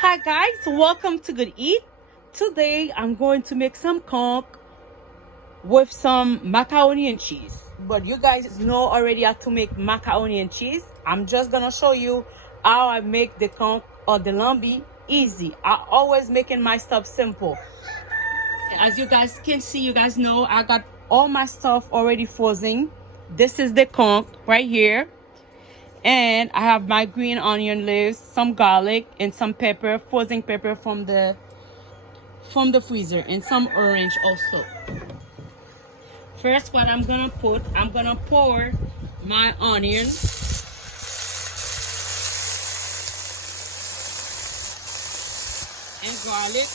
Hi guys, welcome to Good Eat. Today I'm going to make some conch with some macaroni and cheese. But you guys know already how to make macaroni and cheese. I'm just gonna show you how I make the conch or the lambi easy. I always making my stuff simple. As you guys can see, you guys know I got all my stuff already frozen. This is the conch right here. And I have my green onion leaves, some garlic, and some pepper, frozen pepper from the freezer, and some orange also. First, what I'm gonna pour my onion and garlic.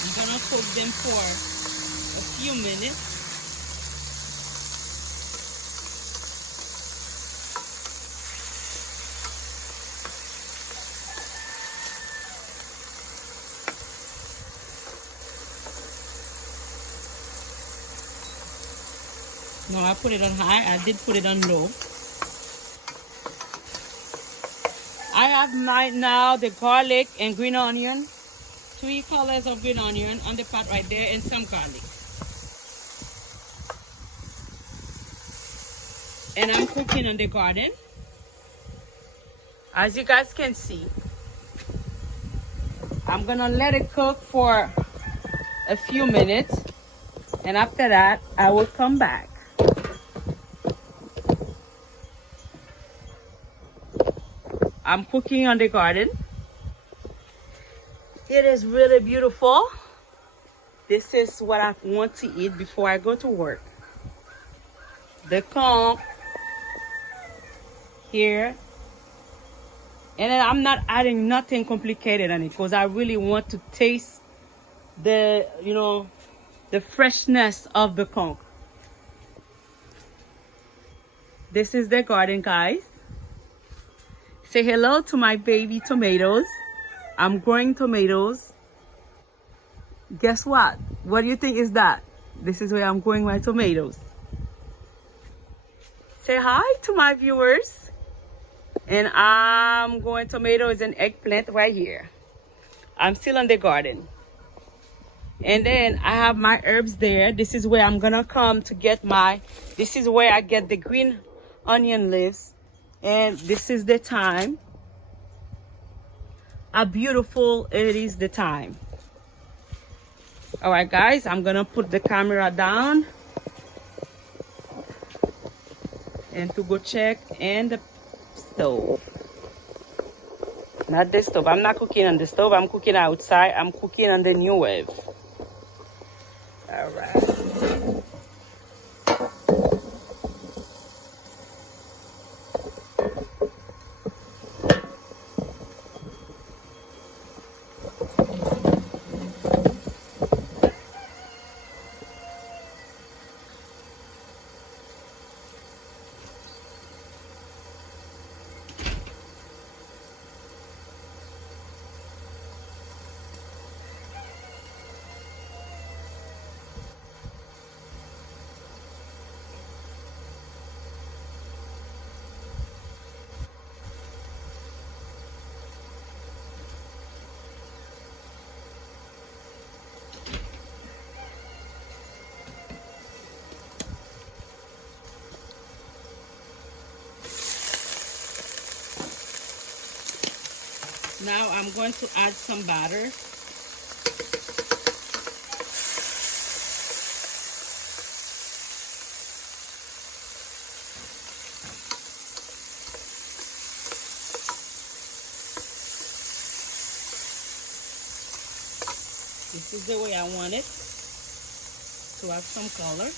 I'm gonna cook them for a few minutes. No, I put it on high. I did put it on low. I have now the garlic and green onion, 3 colors of green onion on the pot right there, and some garlic. And I'm cooking on the garden. As you guys can see, I'm gonna let it cook for a few minutes, and after that I will come back. I'm cooking on the garden. It is really beautiful. This is what I want to eat before I go to work. The conch here. And then I'm not adding nothing complicated on it because I really want to taste the, the freshness of the conch. This is the garden, guys. Say hello to my baby tomatoes. I'm growing tomatoes. Guess what? What do you think is that? This is where I'm growing my tomatoes. Say hi to my viewers. And I'm growing tomatoes and eggplant right here. I'm still in the garden. And then I have my herbs there. This is where I'm gonna come to get this is where I get the green onion leaves. And this is the thyme. How beautiful it is, the thyme. All right, guys, I'm gonna put the camera down and to go check and the stove. Not the stove. I'm not cooking on the stove. I'm cooking outside. I'm cooking on the new wave. All right. Now I'm going to add some batter. This is the way I want it to have some color.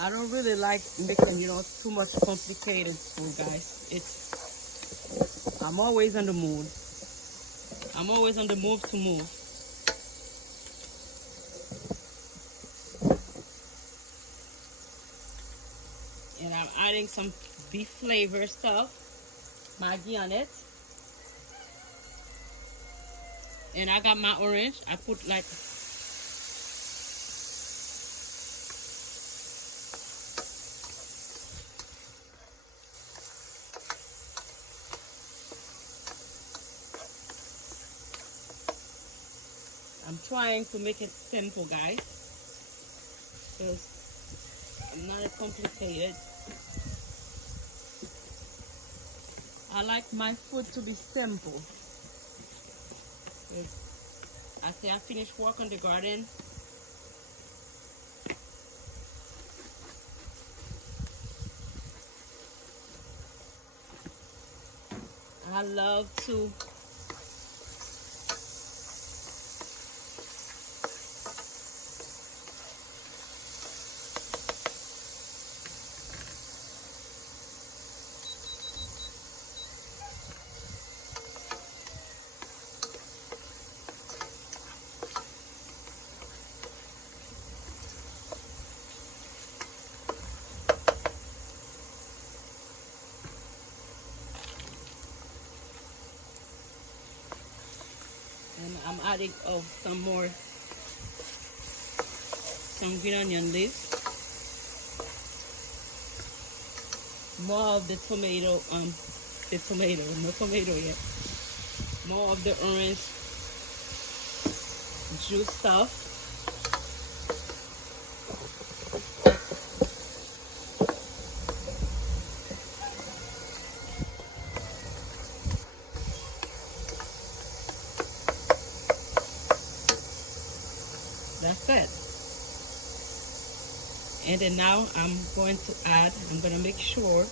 I don't really like making, too much complicated food, guys. I'm always on the mood. I'm always on the move to move. And I'm adding some beef flavor stuff, Maggi on it. And I got my orange. I put like I'm trying to make it simple, guys, because I'm not complicated. I like my food to be simple. After I finish work on the garden, I love to and I'm adding some green onion leaves, more of the tomato, no tomato yet, more of the orange juice stuff. That's it. And then now I'm going to make sure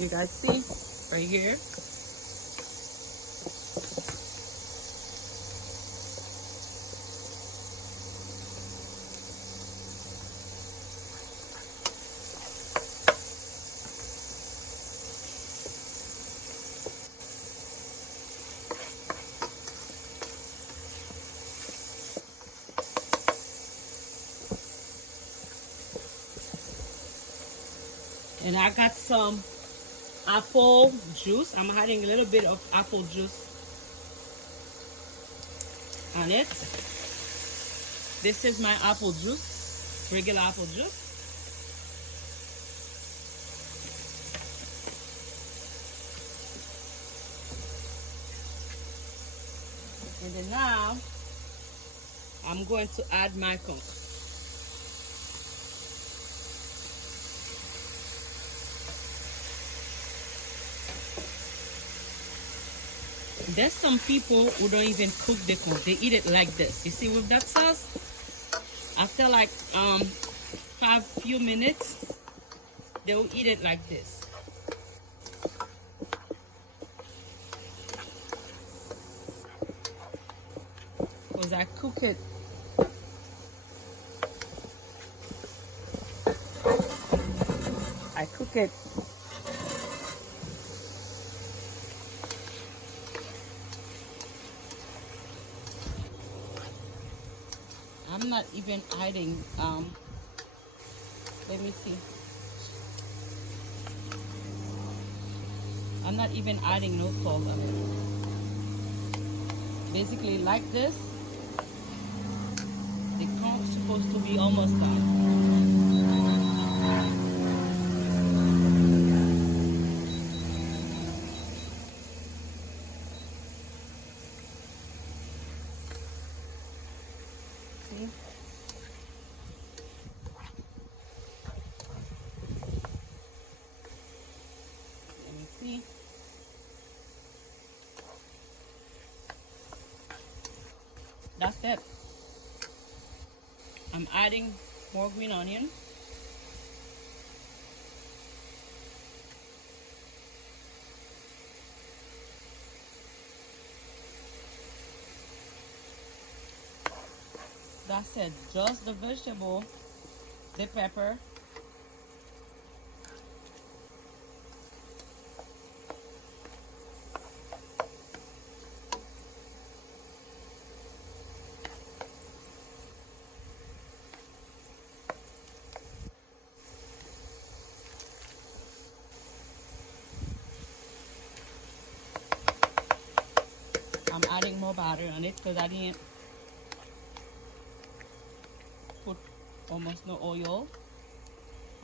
you guys see right here. And I got some apple juice. I'm adding a little bit of apple juice on it. This is my apple juice, regular apple juice. And then now I'm going to add my conch. There's some people who don't even cook the corn. They eat it like this. You see, with that sauce, after like few minutes, they will eat it like this. Because I cook it. I'm not even adding, let me see. I'm not even adding no salt on it. Basically like this, the corn's supposed to be almost done. See? Let me see. That's it. I'm adding more green onion. That's it, just the vegetable the pepper. I'm adding more butter on it because I didn't put almost no oil.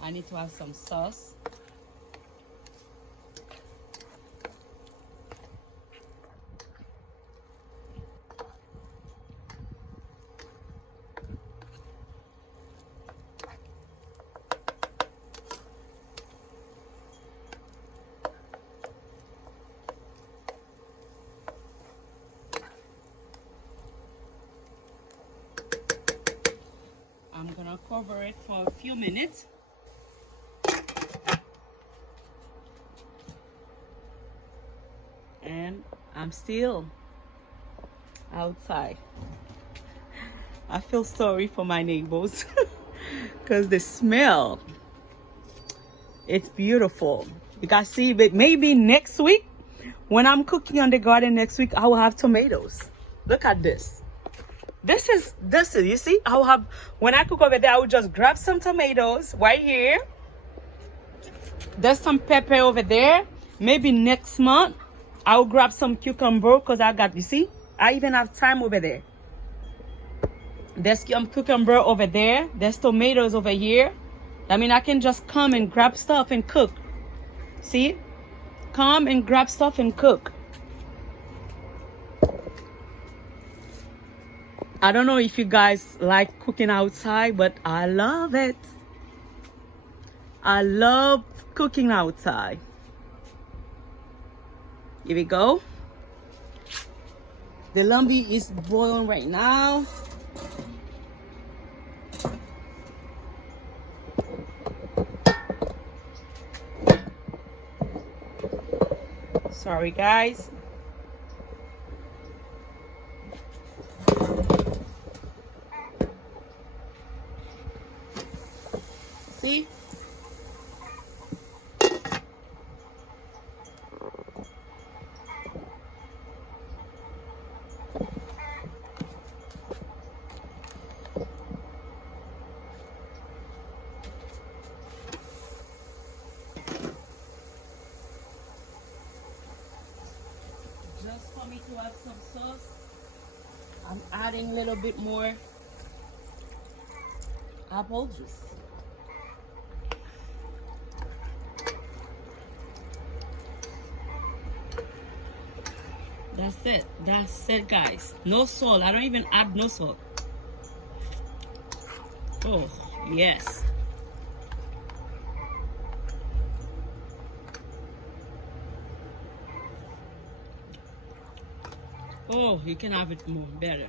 I need to have some sauce. I'm gonna cover it for a few minutes. And I'm still outside. I feel sorry for my neighbors because the smell, it's beautiful. You guys see, but maybe next week when I'm cooking on the garden next week, I will have tomatoes. Look at this. This is, you see, I will have, when I cook over there, I will just grab some tomatoes right here. There's some pepper over there. Maybe next month, I'll grab some cucumber because I got, you see, I even have time over there. There's some cucumber over there. There's tomatoes over here. I mean, I can just come and grab stuff and cook. See? Come and grab stuff and cook. I don't know if you guys like cooking outside, but I love it. I love cooking outside. Here we go. The lambi is boiling right now. Sorry, guys. See? Just for me to add some sauce, I'm adding a little bit more apple juice. That's it. That's it, guys. No salt. I don't even add no salt. Oh, yes. Oh, you can have it more better.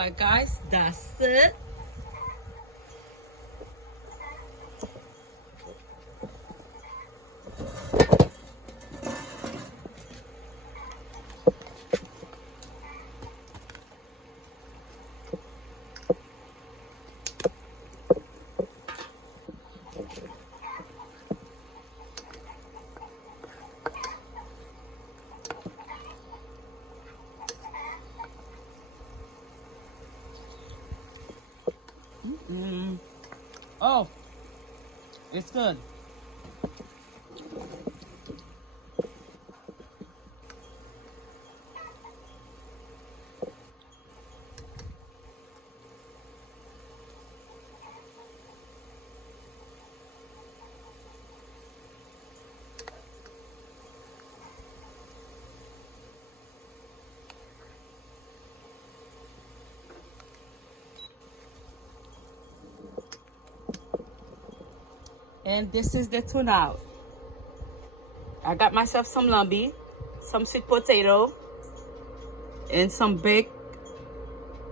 Alright guys, that's it. Oh, it's good. And this is the tuna out. I got myself some lambi, some sweet potato, and some baked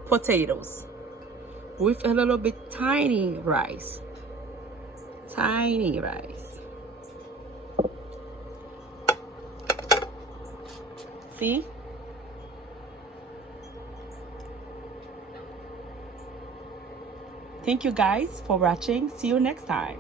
potatoes with a little bit tiny rice. Tiny rice. See? Thank you guys for watching. See you next time.